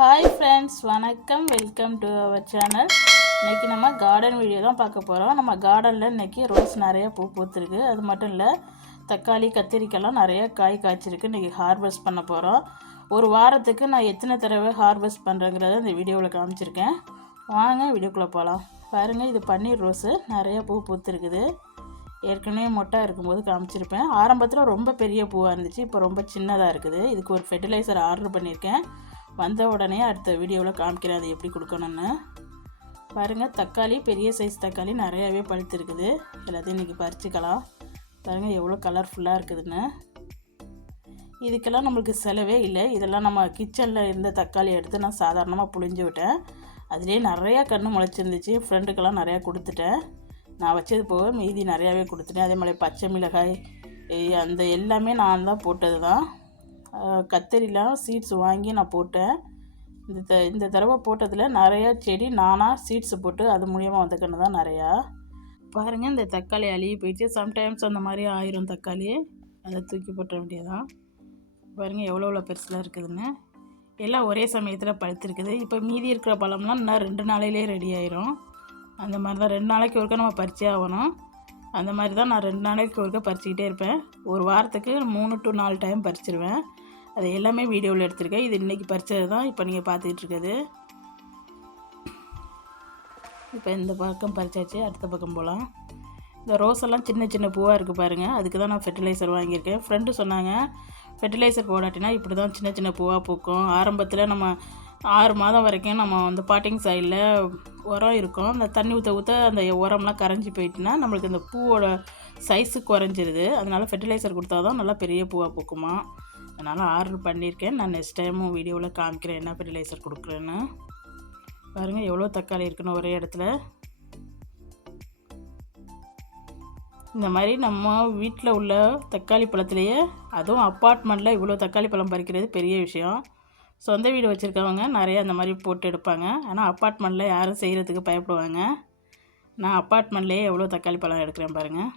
Hi friends வணக்கம். Welcome to our channel இன்றைக்கி நம்ம கார்டன் வீடியோ தான் பார்க்க போகிறோம் நம்ம கார்டனில் இன்றைக்கி ரோஸ் நிறைய பூ பூத்துருக்கு. அது மட்டும் இல்லை தக்காளி கத்திரிக்காய்லாம் நிறைய காய் காய்ச்சிருக்கு. இன்றைக்கி ஹார்வெஸ்ட் பண்ண போகிறோம் ஒரு வாரத்துக்கு நான் எத்தனை தடவை ஹார்வெஸ்ட் பண்ணுறேங்கிறத இந்த வீடியோவில் காமிச்சிருக்கேன். வாங்க வீடியோக்குள்ளே போகலாம் பாருங்கள் இது பன்னீர் ரோஸு நிறைய பூ பூத்துருக்குது. ஏற்கனவே மொட்டை இருக்கும்போது காமிச்சிருப்பேன். ஆரம்பத்தில் ரொம்ப பெரிய பூவாக இருந்துச்சு. இப்போ ரொம்ப சின்னதாக இருக்குது. இதுக்கு ஒரு ஃபெர்டிலைசர் ஆர்டர் பண்ணியிருக்கேன் வந்த உடனே அடுத்த வீடியோவில் காமிக்கிறேன் அது எப்படி கொடுக்கணும்னு. பாருங்கள் தக்காளி பெரிய சைஸ் தக்காளி நிறையாவே பழுத்துருக்குது. எல்லாத்தையும் இன்றைக்கி பறிச்சுக்கலாம். பாருங்கள் எவ்வளோ கலர்ஃபுல்லாக இருக்குதுன்னு. இதுக்கெல்லாம் நம்மளுக்கு செலவே இல்லை. இதெல்லாம் நம்ம கிச்சனில் இருந்த தக்காளி எடுத்து நான் சாதாரணமாக புழிஞ்சு விட்டேன். அதுலேயே நிறையா கன்று முளைச்சிருந்துச்சு. ஃப்ரெண்டுக்கெல்லாம் நிறையா கொடுத்துட்டேன். நான் வச்சது போக மீதி நிறையாவே கொடுத்துட்டேன். அதே மாதிரி பச்சை மிளகாய் அந்த எல்லாமே நான் தான் போட்டது தான். கத்தரிலாம் சீட்ஸ் வாங்கி நான் போட்டேன். இந்த த இந்த தடவை போட்டதில் நிறையா செடி நானாக சீட்ஸ் போட்டு அது மூலியமாக வந்துக்கணும் தான் நிறையா. பாருங்கள் இந்த தக்காளி அழுகி போயிடுச்சு. சம்டைம்ஸ் அந்த மாதிரி ஆயிரும் தக்காளி. அதை தூக்கி போட்ட வேண்டியதான் பாருங்கள் எவ்வளோ எவ்வளோ பெருசில் இருக்குதுன்னு. எல்லாம் ஒரே சமயத்தில் பழுத்திருக்குது. இப்போ மீதி இருக்கிற பழம்லாம் இன்னும் ரெண்டு நாளையிலே ரெடி ஆயிரும். அந்த மாதிரி தான் ரெண்டு நாளைக்கு ஒருக்க நம்ம பறிச்சே ஆகணும். அந்த மாதிரி தான் நான் ரெண்டு நாளைக்கு ஒருக்கா பறிச்சிக்கிட்டே இருப்பேன். ஒரு வாரத்துக்கு மூணு டு நாலு டைம் பறிச்சிருவேன். அது எல்லாமே வீடியோவில் எடுத்திருக்கேன். இது இன்றைக்கி பறிச்சது தான் இப்போ நீங்கள் பார்த்துட்ருக்குது இப்போ இந்த பக்கம் பறிச்சாச்சு. அடுத்த பக்கம் போகலாம் இந்த ரோஸெல்லாம் சின்ன சின்ன பூவாக இருக்குது பாருங்கள் அதுக்கு தான் நான் ஃபெர்டிலைசர் வாங்கியிருக்கேன். ஃப்ரெண்டு சொன்னாங்க ஃபெர்டிலைசர் போடாட்டினா இப்படி தான் சின்ன சின்ன பூவாக பூக்கும். ஆரம்பத்தில் நம்ம ஆறு மாதம் வரைக்கும் நம்ம வந்து பாட்டிங் சைடில் உரம் இருக்கும். அந்த தண்ணி ஊற்ற ஊற்ற அந்த உரம்லாம் கரைஞ்சி போயிட்டுனா நம்மளுக்கு இந்த பூவோட சைஸு குறைஞ்சிருது. அதனால் ஃபெர்டிலைசர் கொடுத்தா தான் நல்லா பெரிய பூவாக பூக்குமா. அதனால் ஆர்டர் பண்ணியிருக்கேன். நான் நெக்ஸ்ட் டைமும் வீடியோவில் காமிக்கிறேன். என்ன ஃபெர்டிலைசர் கொடுக்குறேன்னு. பாருங்கள் எவ்வளோ தக்காளி இருக்குன்னு ஒரே இடத்துல. இந்த மாதிரி நம்ம வீட்டில் உள்ள தக்காளி பழத்துலேயே அதுவும் அப்பார்ட்மெண்ட்டில் இவ்வளோ தக்காளி பழம் பறிக்கிறது பெரிய விஷயம். சொந்த வீடு வச்சுருக்கவங்க நிறையா அந்த மாதிரி போட்டு எடுப்பாங்க. ஆனால் அப்பார்ட்மெண்ட்டில் யாரும் செய்கிறதுக்கு பயப்படுவாங்க. நான் அப்பார்ட்மெண்ட்லேயே எவ்வளோ தக்காளி பழம் எடுக்கிறேன் பாருங்கள்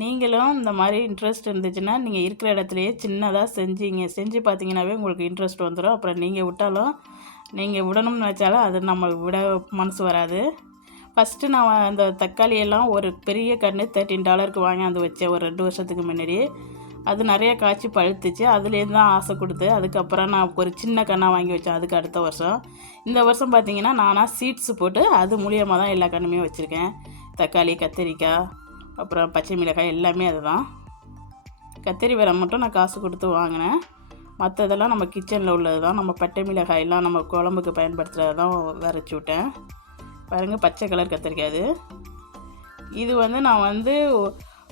நீங்களும் இந்த மாதிரி இன்ட்ரெஸ்ட் இருந்துச்சுன்னா நீங்கள் இருக்கிற இடத்துலையே சின்னதாக செஞ்சீங்க. செஞ்சு பார்த்தீங்கன்னாவே உங்களுக்கு இன்ட்ரெஸ்ட் வந்துடும் அப்புறம் நீங்கள் விட்டாலும் நீங்கள் விடணும்னு நினச்சாலும் அது நம்ம விட மனசு வராது. ஃபஸ்ட்டு நான் அந்த தக்காளியெல்லாம் ஒரு பெரிய கன்று தேர்ட்டின் டாலருக்கு வாங்கி வச்சேன் ஒரு ரெண்டு வருஷத்துக்கு முன்னாடி அது நிறைய காய்ச்சி பழுத்துச்சு. அதுலேருந்து தான் ஆசை கொடுத்து அதுக்கப்புறம் நான் ஒரு சின்ன கண்ணாக வாங்கி வச்சேன் அதுக்கு அடுத்த வருஷம். இந்த வருஷம் பார்த்தீங்கன்னா நானாக சீட்ஸ் போட்டு அது மூலியமாக தான் எல்லா கண்ணுமே வச்சுருக்கேன். தக்காளி கத்திரிக்காய். அப்புறம் பச்சை மிளகாய் எல்லாமே அதுதான். கத்திரி வேலை மட்டும் நான் காசு கொடுத்து வாங்கினேன். மற்றதெல்லாம் நம்ம கிச்சனில் உள்ளது தான் நம்ம பட்டை மிளகாயெல்லாம் நம்ம குழம்புக்கு பயன்படுத்துகிறது தான் வரைச்சி விட்டேன். பாருங்கள் பச்சை கலர் கத்திரிக்காய் அது. இது வந்து நான் வந்து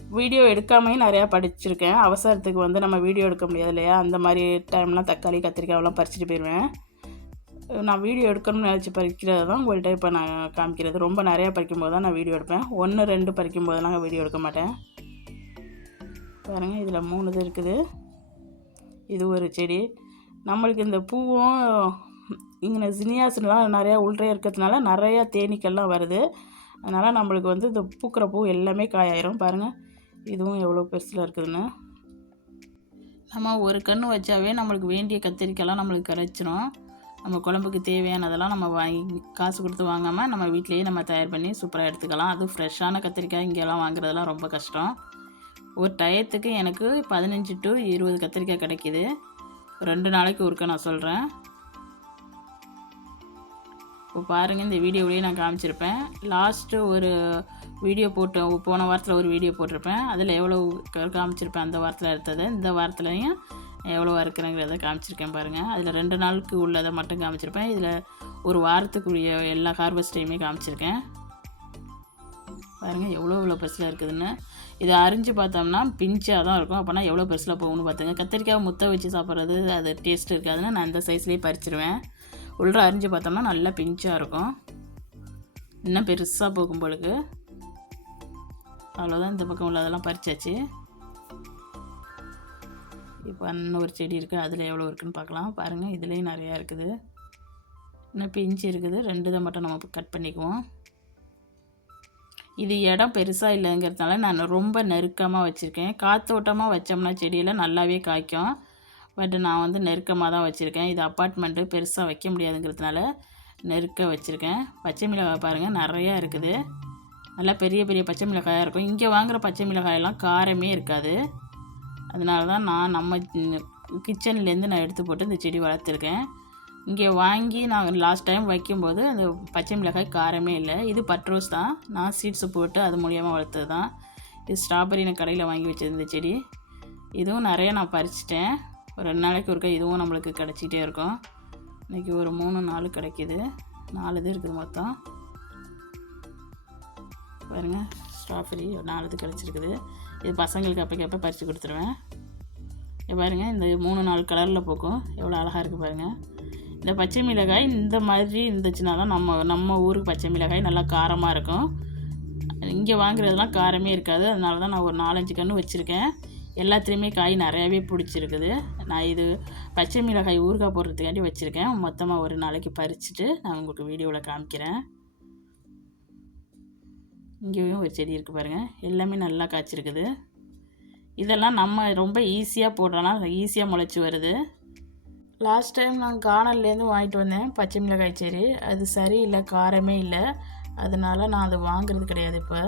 வீடியோ எடுக்காமையும் நிறையா படிச்சிருக்கேன். அவசரத்துக்கு வந்து நம்ம வீடியோ எடுக்க முடியாது இல்லையா? அந்த மாதிரி டைம்லாம் தக்காளி கத்திரிக்காயெல்லாம் பறிச்சுட்டு போயிடுவேன் நான் வீடியோ எடுக்கணும்னு நினச்சி பறிக்கிறது தான் உங்கள்கிட்ட இப்போ நான் காமிக்கிறது. ரொம்ப நிறையா பறிக்கும்போது தான் நான் வீடியோ எடுப்பேன். ஒன்று ரெண்டு பறிக்கும் போதெல்லாம் வீடியோ எடுக்க மாட்டேன். பாருங்கள் இதில் மூணு இது இருக்குது. இது ஒரு செடி. நம்மளுக்கு இந்த பூவும் இங்கே ஜினியாஸ்லாம் நிறையா உள்ளே இருக்கிறதுனால நிறையா தேனீக்கள்லாம் வருது. அதனால் நம்மளுக்கு வந்து இந்த பூக்கிற பூ எல்லாமே காயாயிரும். பாருங்கள் இதுவும் எவ்வளோ பெருசில் இருக்குதுன்னு. நம்ம ஒரு கன்று வச்சாவே நம்மளுக்கு வேண்டிய கத்திரிக்காய்லாம் நம்மளுக்கு கிடச்சிரும். நம்ம குழம்புக்கு தேவையானதெல்லாம் நம்ம வாங்கி காசு கொடுத்து வாங்காமல் நம்ம வீட்டிலேயே நம்ம தயார் பண்ணி சூப்பராக எடுத்துக்கலாம். அதுவும் ஃப்ரெஷ்ஷான கத்திரிக்காய் இங்கெல்லாம் வாங்குறதெல்லாம் ரொம்ப கஷ்டம். ஒரு டயத்துக்கு எனக்கு பதினஞ்சு டு இருபது கத்திரிக்காய் கிடைக்கிது. ரெண்டு நாளைக்கு ஒருக்க நான் சொல்கிறேன் இப்போ பாருங்கள் இந்த வீடியோவிலேயே நான் காமிச்சிருப்பேன். லாஸ்ட்டு ஒரு வீடியோ போட்டு போன வாரத்தில் ஒரு வீடியோ போட்டிருப்பேன். அதில் எவ்வளோ காமிச்சிருப்பேன் அந்த வாரத்தில் எடுத்ததை. இந்த வாரத்துலையும் எவ்வளோ இருக்கிறேங்கிறத காமிச்சிருக்கேன் பாருங்கள் அதில் ரெண்டு நாளுக்கு உள்ளதை மட்டும் காமிச்சிருப்பேன். இதில் ஒரு வாரத்துக்குரிய எல்லா ஹார்வெஸ்டையுமே காமிச்சிருக்கேன். பாருங்கள் எவ்வளோ எவ்வளோ பெருசில் இருக்குதுன்னு. இதை அரிஞ்சு பார்த்தோம்னா பிஞ்சாக தான் இருக்கும். அப்போனா எவ்வளோ பெருசில் போகணும்னு பார்த்துங்க. கத்திரிக்காய் முத்த வச்சு சாப்பிட்றது அது டேஸ்ட் இருக்காதுன்னு நான் இந்த சைஸ்லேயே பறிச்சிருவேன். உள்ள அரிஞ்சு பார்த்தோம்னா நல்லா பிஞ்சாக இருக்கும். இன்னும் பெருசாக போகும் பொழுது. அவ்வளோதான் இந்த பக்கம் உள்ளதெல்லாம் பறிச்சாச்சு. இப்போ இன்னொரு செடி இருக்குது அதில் எவ்வளோ இருக்குதுன்னு பார்க்கலாம். பாருங்கள் இதுலேயும் நிறையா இருக்குது. இன்னும் பிஞ்சு இருக்குது. ரெண்டு தான் மட்டும் நம்ம கட் பண்ணிக்குவோம். இது இடம் பெருசாக இல்லைங்கிறதுனால நான் ரொம்ப நெருக்கமாக வச்சுருக்கேன். காத்தோட்டமாக வச்சோம்னா செடியில் நல்லாவே காய்க்கும். பட் நான் வந்து நெருக்கமாக தான் வச்சுருக்கேன். இது அப்பார்ட்மெண்ட்டு பெருசாக வைக்க முடியாதுங்கிறதுனால நெருக்க வச்சுருக்கேன். பச்சை மிளகாய் பாருங்கள் நிறையா இருக்குது. நல்லா பெரிய பெரிய பச்சை மிளகாயாக இருக்கும். இங்கே வாங்குகிற பச்சை மிளகாயெல்லாம் காரமே இருக்காது. அதனால தான் நான் நம்ம கிச்சன்லேருந்து நான் எடுத்து போட்டு இந்த செடி வளர்த்துருக்கேன். இங்கே வாங்கி நான் லாஸ்ட் டைம் வைக்கும்போது அந்த பச்சை மிளகாய் காரமே இல்லை. இது பட்ரோஸ் தான். நான் சீட்ஸு போட்டு அது மூலியமாக வளர்த்தது தான் இது ஸ்ட்ராபெரி நான் கடையில் வாங்கி வச்சிருந்த செடி. இதுவும் நிறைய நான் பறிச்சிட்டேன். ஒரு ரெண்டு நாளைக்கு ஒருக்கா இதுவும் நம்மளுக்கு கிடச்சிட்டே இருக்கும். இன்றைக்கி ஒரு மூணு நாலு கிடைக்கிது. நாலு இது இருக்குது மொத்தம். பாருங்கள் ஸ்ட்ராபெரி நாலு இது கிடச்சிருக்குது. இது பசங்களுக்கு அப்போக்கப்போ பறித்து கொடுத்துருவேன். இங்க பாருங்கள் இந்த மூணு நாலு கலரில் போக்கும். எவ்வளோ அழகாக இருக்குது பாருங்கள் இந்த பச்சை மிளகாய் இந்த மாதிரி இருந்துச்சுன்னா தான் நம்ம நம்ம ஊருக்கு பச்சை மிளகாய் நல்லா காரமாக இருக்கும். இங்கே வாங்குறதெல்லாம் காரமே இருக்காது. அதனால தான் நான் ஒரு நாலஞ்சு கன்று வச்சுருக்கேன். எல்லாத்துலேயுமே காய் நிறையாவே பிடிச்சிருக்குது. நான் இது பச்சை மிளகாய் ஊறுகாய் போடுறதுக்காண்டி வச்சுருக்கேன். மொத்தமாக ஒரு நாளைக்கு பறிச்சுட்டு நான் உங்களுக்கு வீடியோவில் காமிக்கிறேன். இங்கேயும் ஒரு செடி இருக்குது பாருங்கள் எல்லாமே நல்லா காய்ச்சிருக்குது. இதெல்லாம் நம்ம ரொம்ப ஈஸியாக போடுறோன்னா ஈஸியாக முளைச்சி வருது. லாஸ்ட் டைம் நான் கானல்லேருந்து வாங்கிட்டு வந்தேன் பச்சை மிளகாய் செடி. அது சரியில்லை காரமே இல்லை. அதனால் நான் அதை வாங்குறது கிடையாது இப்போ.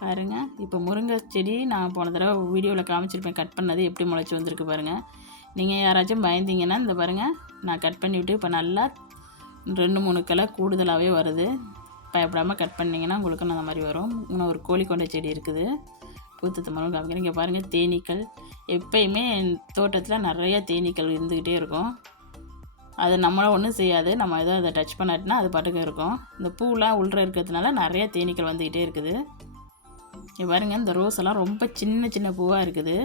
பாருங்கள் இப்போ முருங்கை செடி நான் போன தடவை வீடியோவில் காமிச்சிருப்பேன். கட் பண்ணது எப்படி முளைச்சி வந்திருக்கு பாருங்கள் நீங்கள் யாராச்சும் பயந்தீங்கன்னா இந்த பாருங்கள் நான் கட் பண்ணிவிட்டு இப்போ நல்லா ரெண்டு மூணு கிளை கூடுதலாகவே வருது. பயப்படாமல் கட் பண்ணிங்கன்னா உங்களுக்கும் அந்த மாதிரி வரும். இன்னும் ஒரு கோழி கொண்ட செடி இருக்குது. பூத்தத்து மரம் காமிக்கிறேன். இங்கே பாருங்கள் தேனீக்கள். எப்பயுமே தோட்டத்தில் நிறையா தேனீக்கள் இருந்துக்கிட்டே இருக்கும். அது நம்மளை ஒன்றும் செய்யாது. நம்ம எதோ அதை டச் பண்ணாட்டினா அது பாட்டுக்கு இருக்கும். இந்த பூலாம் உள்ளே இருக்கிறதுனால நிறைய தேனீக்கள் வந்துக்கிட்டே இருக்குது. இங்கே பாருங்க இந்த ரோஸ் எல்லாம் ரொம்ப சின்ன சின்ன பூவாக இருக்குது.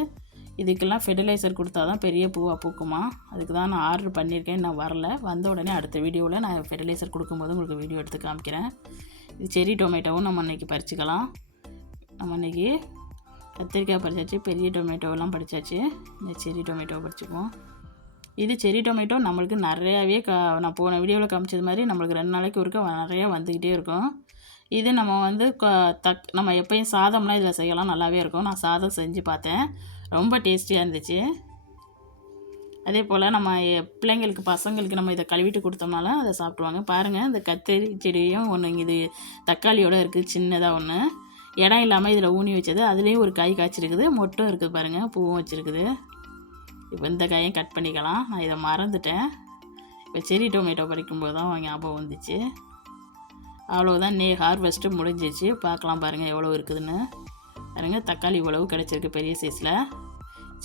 இதுக்கெல்லாம் ஃபெர்டிலைசர் கொடுத்தா தான் பெரிய பூவாக பூக்குமா? அதுக்கு தான் நான் ஆர்டர் பண்ணியிருக்கேன் நான் வரல. வந்த உடனே அடுத்த வீடியோவில் நான் ஃபெர்டிலைசர் கொடுக்கும்போது உங்களுக்கு வீடியோ எடுத்து காமிக்கிறேன். இது செரி டொமேட்டோவும் நம்ம இன்றைக்கி பறிச்சுக்கலாம். நம்ம இன்றைக்கி கத்திரிக்காய் பறிச்சாச்சு பெரிய டொமேட்டோவெல்லாம் பறிச்சாச்சு. இந்த செரி டொமேட்டோவை பறிச்சுக்குவோம். இது செரி டொமேட்டோ நம்மளுக்கு நிறையாவே கா நான் போன வீடியோவில் காமிச்சது மாதிரி நம்மளுக்கு ரெண்டு நாளைக்கு ஒருக்க நிறையா வந்துக்கிட்டே இருக்கும். இது நம்ம வந்து தக் நம்ம எப்பயும் சாதம்லாம் இதில் செய்யலாம். நல்லாவே இருக்கும். நான் சாதம் செஞ்சு பார்த்தேன். ரொம்ப டேஸ்டியாக இருந்துச்சு. அதே போல் நம்ம பிள்ளைங்களுக்கு பசங்களுக்கு நம்ம இதை கழுவிட்டு கொடுத்தோம்னாலும் அதை சாப்பிடுவாங்க பாருங்கள் இந்த கத்திரி செடியும் ஒன்று இது தக்காளியோடு இருக்குது சின்னதாக ஒன்று இடம் இல்லாமல் இதில் ஊனி வச்சது. அதுலேயும் ஒரு காய் காய்ச்சிருக்குது. மொட்டும் இருக்குது பாருங்கள் பூவும் வச்சுருக்குது. இப்போ இந்த காயும் கட் பண்ணிக்கலாம். நான் இதை மறந்துட்டேன். இப்போ செரி டொமேட்டோ பறிக்கும்போது தான் ஞாபகம் வந்துச்சு. அவ்வளோதான் நே ஹார்வெஸ்ட்டு முடிஞ்சிச்சு. பார்க்கலாம் பாருங்கள் எவ்வளோ இருக்குதுன்னு. பாருங்கள் தக்காளி இவ்வளவு கிடச்சிருக்கு பெரிய சைஸில்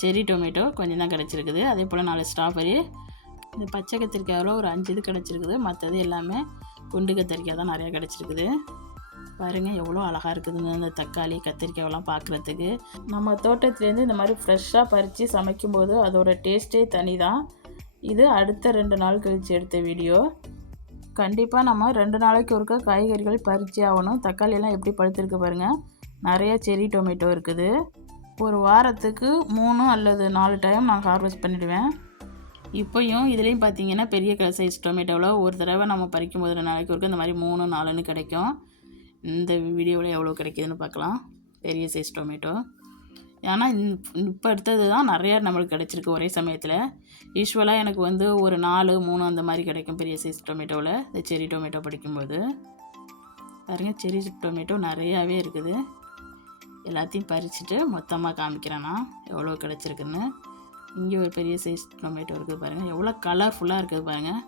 செரி டொமேட்டோ கொஞ்சம் தான் கிடச்சிருக்குது. அதே போல் நாலு ஸ்ட்ராபெரி இந்த பச்சை கத்திரிக்காயில் ஒரு அஞ்சு இது கிடச்சிருக்குது. மற்றது எல்லாமே குண்டு கத்திரிக்காய் தான் நிறையா கிடச்சிருக்குது. பாருங்கள் எவ்வளோ அழகாக இருக்குதுங்க இந்த தக்காளி கத்திரிக்காயெல்லாம் பார்க்குறதுக்கு. நம்ம தோட்டத்துலேருந்து இந்த மாதிரி ஃப்ரெஷ்ஷாக பறித்து சமைக்கும்போது அதோட டேஸ்ட்டே தனி தான் இது அடுத்த ரெண்டு நாள் கழித்து எடுத்த வீடியோ கண்டிப்பாக நம்ம ரெண்டு நாளைக்கு ஒருக்கா காய்கறிகள் பறிச்சு ஆகணும். தக்காளியெல்லாம் எப்படி பழுத்திருக்கு பாருங்கள் நிறைய செரி டொமேட்டோ இருக்குது. ஒரு வாரத்துக்கு மூணு அல்லது நாலு டைம் நான் ஹார்வெஸ்ட் பண்ணிவிடுவேன் இப்போயும் இதுலேயும் பார்த்தீங்கன்னா பெரிய சைஸ் டொமேட்டோவில் ஒரு தடவை நம்ம பறிக்கும் போது ரெண்டு நாளைக்கு ஒருக்கா இந்த மாதிரி மூணு நாலுன்னு கிடைக்கும். இந்த வீடியோவில் எவ்வளோ கிடைக்கிதுன்னு பார்க்கலாம். பெரிய சைஸ் டொமேட்டோ. ஏன்னா இப்போ எடுத்தது தான் நிறையா நம்மளுக்கு கிடச்சிருக்கு ஒரே சமயத்தில். யூஸ்வலாக எனக்கு வந்து ஒரு நாலு மூணு அந்த மாதிரி கிடைக்கும் பெரிய சைஸ் டொமேட்டோவில் இந்த செரி டொமேட்டோ படிக்கும்போது. பாருங்க செரி டொமேட்டோ நிறையாவே இருக்குது. எல்லாத்தையும் பறிச்சுட்டு மொத்தமாக காமிக்கிறேன் நான். எவ்வளோ கிடச்சிருக்குன்னு. இங்கே ஒரு பெரிய சைஸ் டொமேட்டோ இருக்குது பாருங்கள் எவ்வளோ கலர்ஃபுல்லாக இருக்குது பாருங்கள்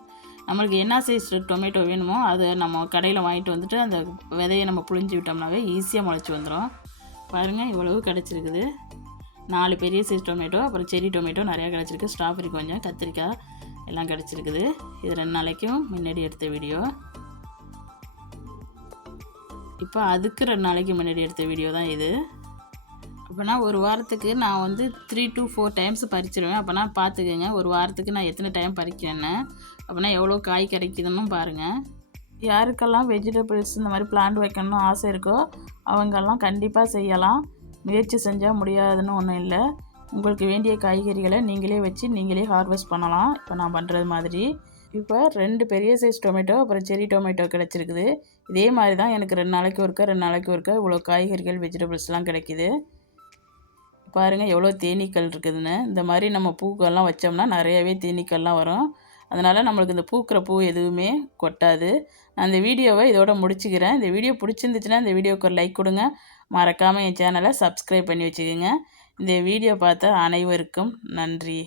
நம்மளுக்கு என்ன சைஸ் டொமேட்டோ வேணுமோ அதை நம்ம கடையில் வாங்கிட்டு வந்துட்டு அந்த விதையை நம்ம புழிஞ்சு விட்டோம்னாவே ஈஸியாக முளைச்சி வந்துடும் பாருங்கள் இவ்வளவு கிடச்சிருக்குது. நாலு பெரிய சைஸ் டொமேட்டோ அப்புறம் செரி டொமேட்டோ நிறையா கிடச்சிருக்கு. ஸ்ட்ராபெரி கொஞ்சம் கத்திரிக்காய் எல்லாம் கிடச்சிருக்குது. இது ரெண்டு நாளைக்கும் முன்னாடி எடுத்த வீடியோ இப்போ அதுக்கு ரெண்டு நாளைக்கு முன்னாடி எடுத்த வீடியோ தான் இது. அப்போனா ஒரு வாரத்துக்கு நான் வந்து த்ரீ டு ஃபோர் டைம்ஸ் பறிச்சிருவேன். அப்போனா பார்த்துக்கோங்க ஒரு வாரத்துக்கு நான் எத்தனை டைம் பறிக்கிறேன்னு. அப்போனா எவ்வளோ காய் கிடைக்குதுன்னு பாருங்கள் யாருக்கெல்லாம் வெஜிடபிள்ஸ் இந்த மாதிரி பிளான்ட் வைக்கணும்னு ஆசை இருக்கோ அவங்கெல்லாம் கண்டிப்பாக செய்யலாம். முயற்சி செஞ்சால் முடியாதுன்னு ஒன்றும் இல்லை. உங்களுக்கு வேண்டிய காய்கறிகளை நீங்களே வச்சு நீங்களே ஹார்வெஸ்ட் பண்ணலாம். இப்போ நான் பண்ணுறது மாதிரி. இப்போ ரெண்டு பெரிய சைஸ் டொமேட்டோ அப்புறம் செரி டொமேட்டோ கிடச்சிருக்குது. இதே மாதிரி தான் எனக்கு ரெண்டு நாளைக்கு ஒருக்க ரெண்டு நாளைக்கு ஒருக்க இவ்வளோ காய்கறிகள் வெஜிடபிள்ஸ்லாம் கிடைக்கிது. பாருங்கள் எவ்வளோ தேனீக்கள் இருக்குதுன்னு. இந்த மாதிரி நம்ம பூக்கள்லாம் வச்சோம்னா நிறையவே தேனீக்கள்லாம் வரும். அதனால் நம்மளுக்கு இந்த பூக்கிற பூ எதுவுமே கொட்டாது. அந்த வீடியோவை இதோட முடிச்சுக்கிறேன். இந்த வீடியோ பிடிச்சிருந்துச்சுன்னா இந்த வீடியோக்கு ஒரு லைக் கொடுங்க. மறக்காமல் என் சேனலை சப்ஸ்கிரைப் பண்ணி வச்சுக்கோங்க. இந்த வீடியோ பார்த்த அனைவருக்கும் நன்றி.